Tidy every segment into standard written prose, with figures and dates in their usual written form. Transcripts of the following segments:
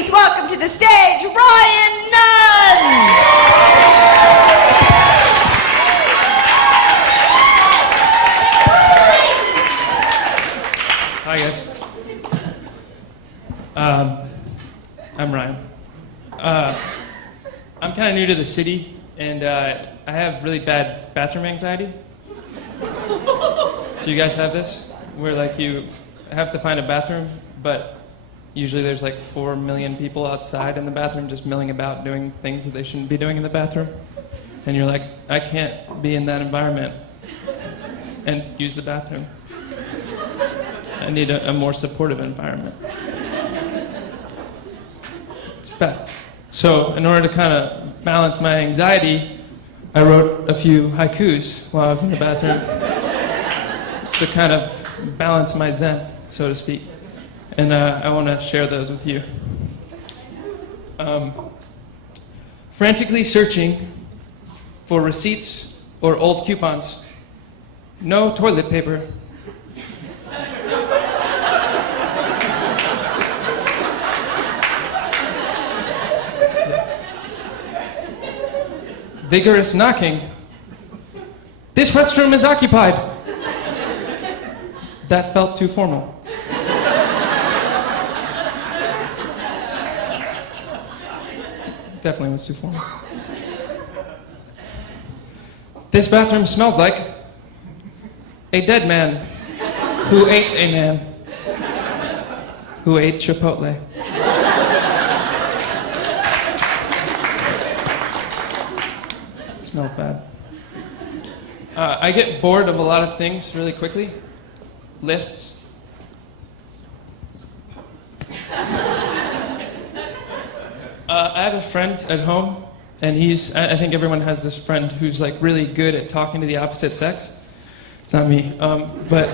please welcome to the stage, Ryan Nunn! Hi guys. I'm Ryan. I'm kind of new to the city, and I have really bad bathroom anxiety. Do you guys have this? Where like you have to find a bathroom, but usually there's like 4 million people outside in the bathroom just milling about doing things that they shouldn't be doing in the bathroom. And you're like, I can't be in that environment and use the bathroom. I need a more supportive environment. It's bad. So in order to kind of balance my anxiety, I wrote a few haikus while I was in the bathroom. Just to kind of balance my zen, so to speak. And I want to share those with you. Frantically searching for receipts or old coupons. No toilet paper. Vigorous knocking. This restroom is occupied. That felt too formal. Definitely was too formal. This bathroom smells like a dead man who ate a man who ate Chipotle. It smelled bad. I get bored of a lot of things really quickly. Lists. I have a friend at home, and I think everyone has this friend who's like really good at talking to the opposite sex. It's not me, but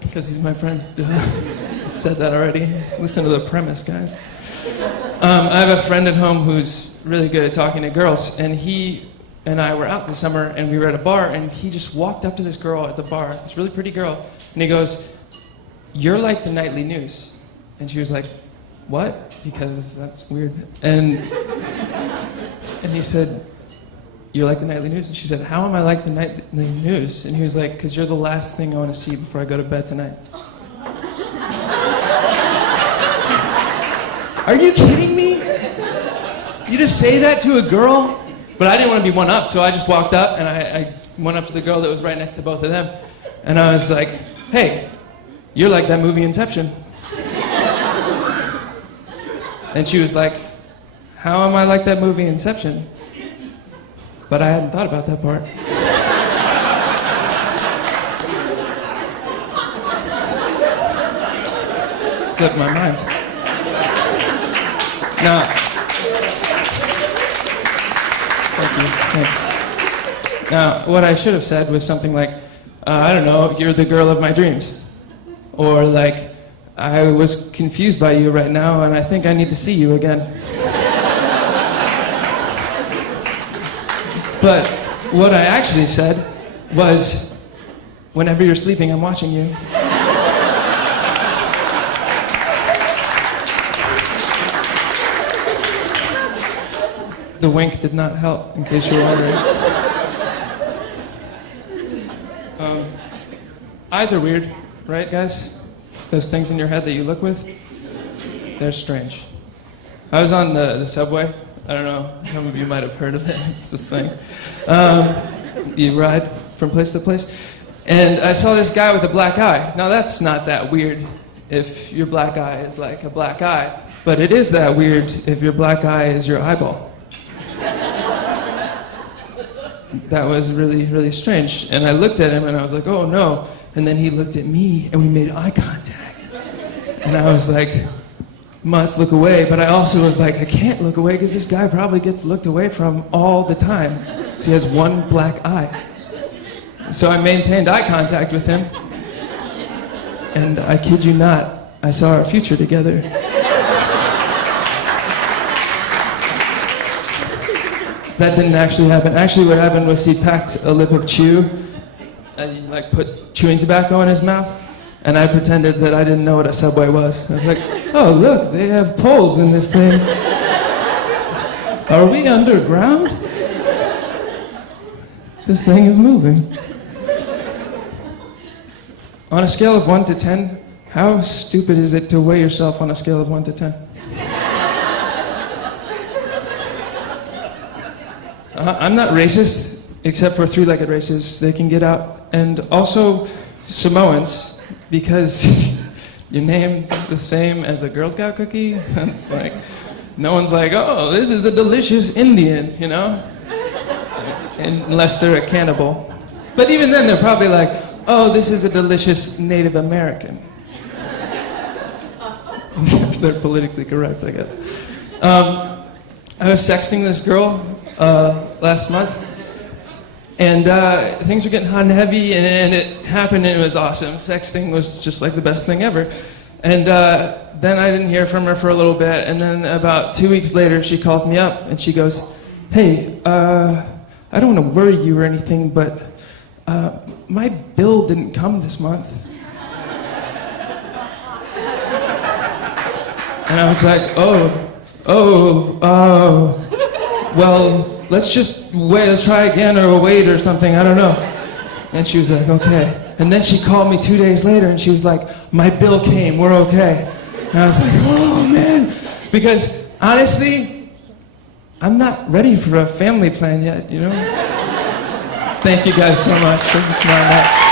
because he's my friend. I said that already. Listen to the premise, guys. I have a friend at home who's really good at talking to girls, and he and I were out this summer, and we were at a bar, and he just walked up to this girl at the bar, this really pretty girl, and he goes, "You're like the nightly news." And she was like, "What?" Because that's weird. And he said, "You're like the nightly news." And she said, "How am I like the nightly news?" And he was like, "Because you're the last thing I want to see before I go to bed tonight." Are you kidding me? You just say that to a girl? But I didn't want to be one up, so I just walked up and I went up to the girl that was right next to both of them. And I was like, "Hey, you're like that movie Inception." And she was like, "How am I like that movie Inception?" But I hadn't thought about that part. Slipped my mind. Now, thank you, thanks. Now, what I should have said was something like, I don't know, "You're the girl of my dreams." Or like, "I was confused by you right now, and I think I need to see you again." But what I actually said was, "Whenever you're sleeping, I'm watching you." The wink did not help, in case you're wondering. Eyes are weird, right, guys? Those things in your head that you look with, they're strange. I was on the subway. I don't know, some of you might have heard of it. It's this thing. You ride from place to place. And I saw this guy with a black eye. Now that's not that weird if your black eye is like a black eye. But it is that weird if your black eye is your eyeball. That was really, really strange. And I looked at him and I was like, "Oh no." And then he looked at me and we made eye contact. And I was like, must look away. But I also was like, I can't look away because this guy probably gets looked away from all the time. So he has one black eye. So I maintained eye contact with him. And I kid you not, I saw our future together. That didn't actually happen. Actually, what happened was he packed a lip of chew, and he like put chewing tobacco in his mouth, And I pretended that I didn't know what a subway was. I was like, oh, look, they have poles in this thing. Are we underground? This thing is moving. On a scale of 1 to 10, how stupid is it to weigh yourself on a scale of 1 to 10? I'm not racist, except for three-legged races. They can get out. And also Samoans. Because your name's the same as a Girl Scout cookie, it's like, no one's like, oh, this is a delicious Indian, you know? Unless they're a cannibal. But even then, they're probably like, oh, this is a delicious Native American. They're politically correct, I guess. I was sexting this girl last month. And things were getting hot and heavy, and it happened, and it was awesome. Sexting was just like the best thing ever. And then I didn't hear from her for a little bit, and then about 2 weeks later, she calls me up, and she goes, hey, I don't want to worry you or anything, but my bill didn't come this month. And I was like, well, let's just wait, let's try again or wait or something, I don't know. And she was like, okay. And then she called me 2 days later and she was like, my bill came, we're okay. And I was like, oh man. Because honestly, I'm not ready for a family plan yet, you know? Thank you guys so much. This is my night.